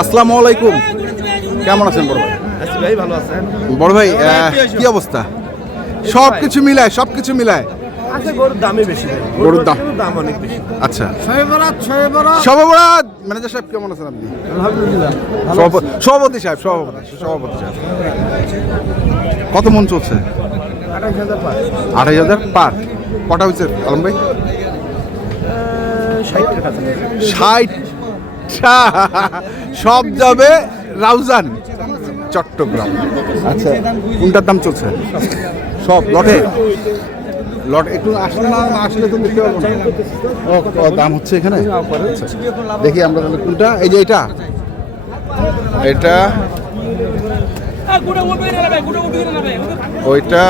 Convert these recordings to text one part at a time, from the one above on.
আসসালামু আলাইকুম, কেমন আছেন বড় ভাই? ভাই ভালো আছেন বড় ভাই কি অবস্থা? সবকিছু মিলায় আচ্ছা, গরুর দামই বেশি ভাই, গরুর দাম অনেক বেশি। আচ্ছা, শবে বরাত ম্যানেজার সাহেব কেমন আছেন আপনি? আলহামদুলিল্লাহ সভাপতি সাহেব কত মন চলছে? 28,000 পার। কটা হয়েছে আলম ভাই? 60। সব যাবে রাউজান চট্টগ্রাম। আচ্ছা, কোনটার দাম চলছে? সব লটে একটু আসলে না আসলে তো দেখতে পারবো না। ও দাম হচ্ছে এখানে। আচ্ছা, দেখি আমরা তাহলে কোনটা। এই যে এটা ওইটা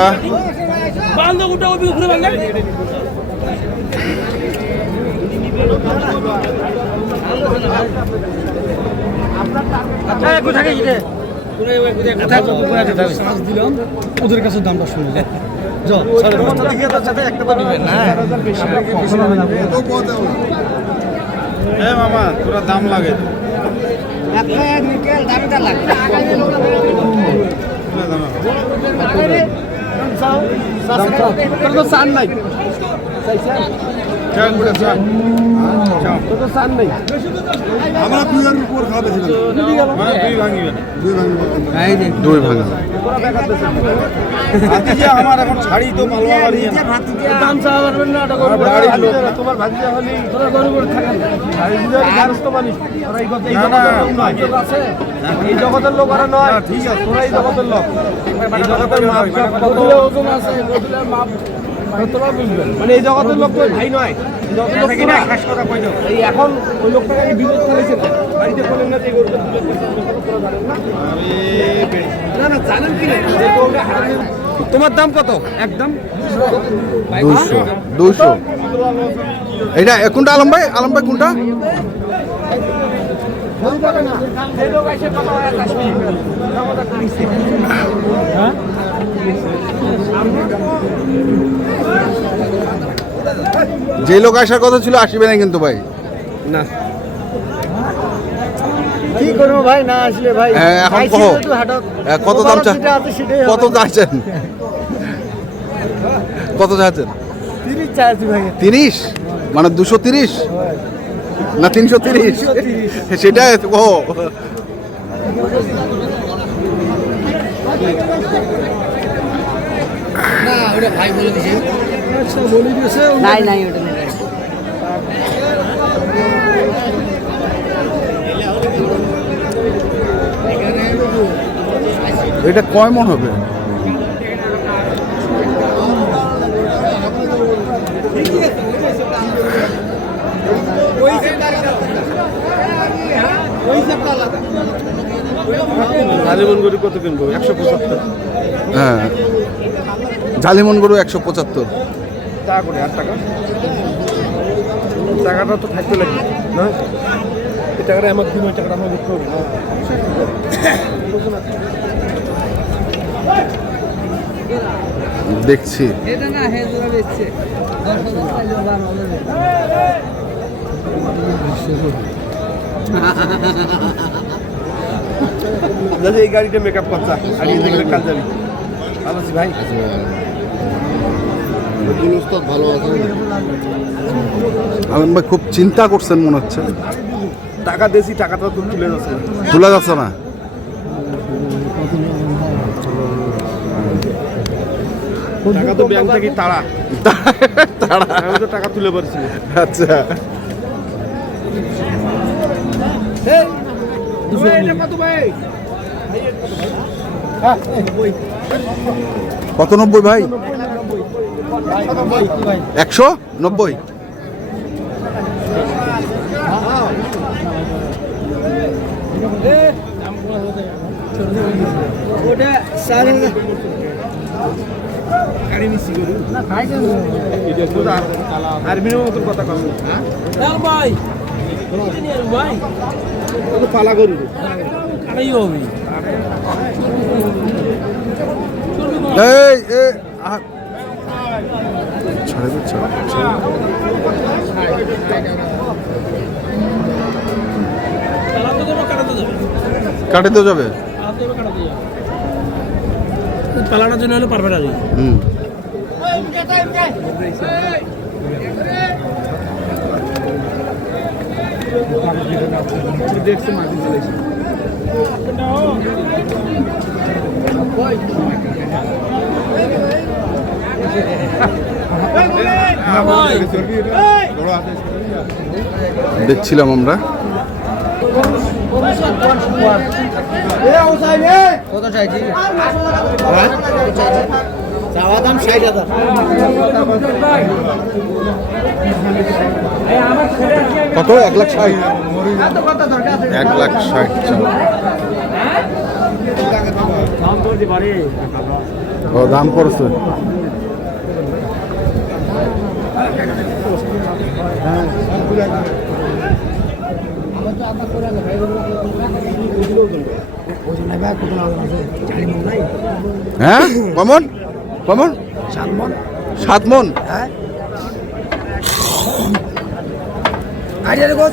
ওদের কাছে দামটা শুনে মামা তোরা দাম লাগে চান নাই আমরা দুইয়ের উপর খাওয়াতেছিলাম দুই ভাঙা। আমার এখন ছাড়ি তো মালবা বাড়ি দাম চাওয়া পারবেন না, তোমার ভাগিয়া হলে তোরা গরু করে থাকেন এই জগতের লোক আর নয়। ঠিক আছে, তোরা এই জগতের লোক, এই জগতের ওজন আছে, তোরা বুঝবেন। মানে এই জগতের লোক তো ভাই নয়, এই এখন ওই লোকটাকে আমি বিরোধ করেছেন বাড়িতে বলেন না যে না না জানেন কি না। তোমার দাম কত? একদম 200। এটা কোনটা আলম ভাই? কোনটা? যে লোক আসার কথা ছিল আসবে না কিন্তু ভাই। না কি করবো ভাই, না আসলে ভাই। হ্যাঁ, এখন কত দাম কত চাচ্ছেন? কত চাচ্ছেন? 30 চাইছি ভাই। 30 মানে 230 না 330? সেটাই ও না ওটা ভাই বলে দিয়েছে। আচ্ছা বলে দিয়েছে। নাই ওটা নেই। এটা কয় মন হবে? জালিমন গরু কত কিনবো? 175। হ্যাঁ, জালিমন গরু 175 টাকা করে। 8 টাকা টাকাটা তো থাকতে লাগবে না, এই টাকাটা আমার দিন, ওই টাকাটা আমার দেখতে হবে। দেখছি। এই গাড়িটা মেকআপ করছা আর এই দেখলে কাল যাবি। ভালো আছি ভাই। ভালো আছে। আলম ভাই খুব চিন্তা করছেন মনে হচ্ছে। টাকা দিয়েছি, টাকাটা তো তোলা যাচ্ছে না। টাকা তো ব্যাংক থেকে তাড়া আমি তো টাকা তুলে পারছি। আচ্ছা, কত? 90 ভাই? 190? আর মিনিমাম কথা কথা পালা করি এই কাটাতেও যাবে? পালানোর জন্য হলে পারবে না। হুম। দেখছিলাম আমরা কত চাইছি? চাওয়া দাম 60,000। কত? 1,60,000। 1,60,000 ও দাম পড়ছে। হ্যাঁ কমন কমন 7 মন।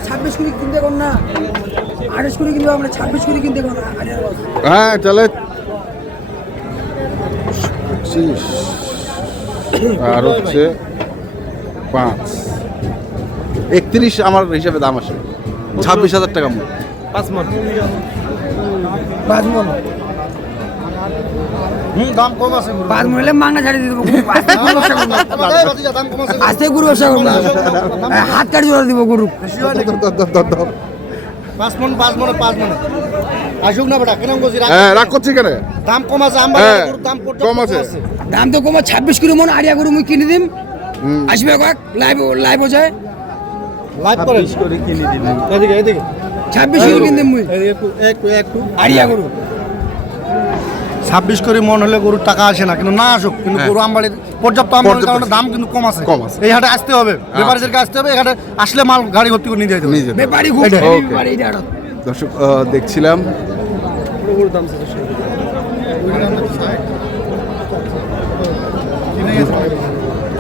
ছাব্বিশ কুড়ি কিনতে কোন না 28 কুড়ি কিনবো আমরা, 26 কুড়ি কিনতে কোন না। হ্যাঁ তাহলে 25 আর হচ্ছে 5 31 আমার হিসাবে দাম আসে 26,000 টাকা মন। 5 মণ। 5 মন দাম কম আছে। 5 মন হলে মাংনা ছাড়িয়ে দিব। আস্তে গরু ব্যবসা করবো, হাত কাটি জোড়া দিব গরু। 5 মণ 5 মণে 5 মণে আসুক না বেটা, কেন গজি হ্যাঁ রাগ করছি কেন? দাম কম আছে। আমরা হ্যাঁ, দাম কম আছে। দাম তো কমা 26 কুড়ি মন আড়িয়া গরু মুই কিনে দিম। আসবে কয়েক লাইভ হয়ে যায়। লাইভ করে কিনে দিবেন। এদিকে এদিকে 26 কুড়ি কিনে দিম মুই একটু আড়িয়া গরু। 26 করে মন হলে গরুর টাকা আসে না, কিন্তু না আসুক, কিন্তু হ্যাঁ। গরু আমবাড়ির পর্যাপ্ত আমবাড়ির কারণে দাম কিন্তু কম আছে। কম আছে। এই হাটে আসতে হবে, ব্যাপারীদেরকে আসতে হবে। এই হাটে আসলে মাল গাড়ি ভর্তি করে নিয়ে যেতে হবে। নিয়ে যেতে হবে। ব্যাপারী খুব এটাই। Okay. ব্যাপারী এটা। দর্শক দেখছিলাম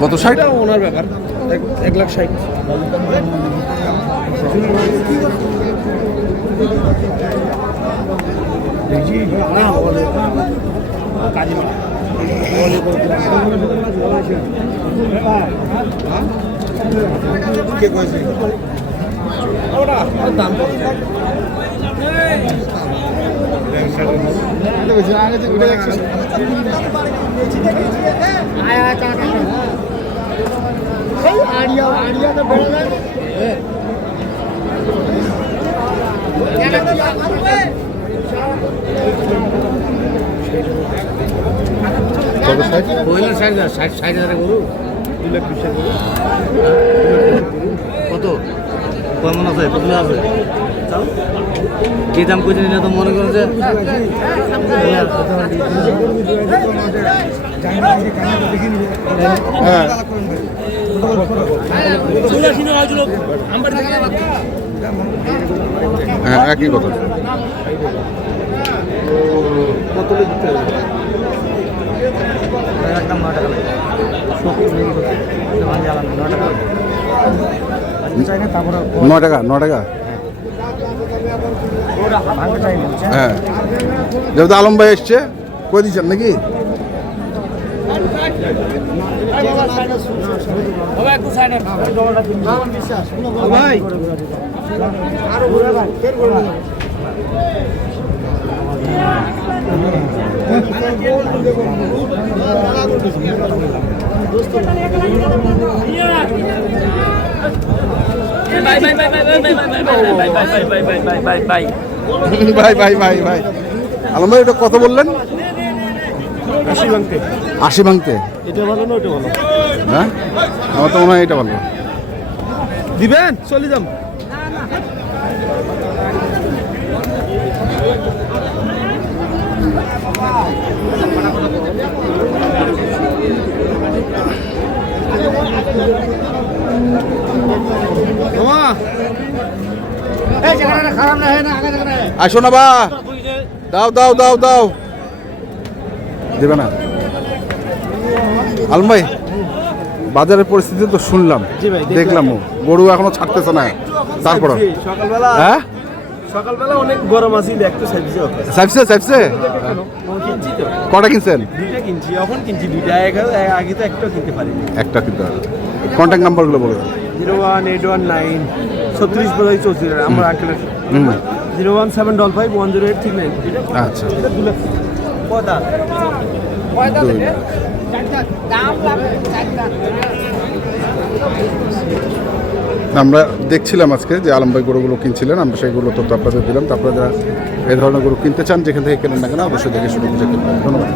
কত 60? ওনার ব্যাপার 1,60,000। কত 60? 60,000 গরু 2,20,000 গরু কত কেমন আছে? কত আছে? কি দাম করে নিলে তো মনে করো যে হ্যাঁ হ্যাঁ একই কথা। একদম 9 টাকা লাগে। 9 টাকা 9 টাকা। হ্যাঁ যেহেতু আলম ভাই এসছে কই দিচ্ছেন নাকি? ভাই ভাই ভাই ভাই ভাই আলম ভাই এটা কত বললেন? 80 ভাঙতে। 80 ভাঙতে। এটা ভালো না ওটা ভালো? হ্যাঁ আমার তো মনে হয় এটা ভালো। দিবেন চলে যাম। আসো না বা দাও দাও দাও দাও দেবে না। আলম ভাই বাজারের পরিস্থিতি তো শুনলাম, জি ভাই, দেখলাম গরু এখনো ছাড়তেছে না, তারপর সকালবেলা হ্যাঁ সকালবেলা অনেক গরম আছি দেখতে চাইছি চাইছে কিনছি তো কটা কিনছেন? দুইটা কিনছি এখন কিনছি দুইটা আগে তো একটাও কিনতে পারিনি একটা কিনতে হবে। কন্ট্যাক্ট নাম্বারগুলো বলে দেন। 01819 36 আমার আঙ্কেলের 017551083 আচ্ছা আমরা দেখছিলাম আজকে যে আলম ভাই গরুগুলো কিনছিলেন, আমরা সেইগুলো তথ্য আপনাদের দিলাম। তো আপনারা যারা এই ধরনের গরু কিনতে চান যেখান থেকে কেনেন না কেন অবশ্যই দেখে শুনে বুঝে কিনবেন। ধন্যবাদ।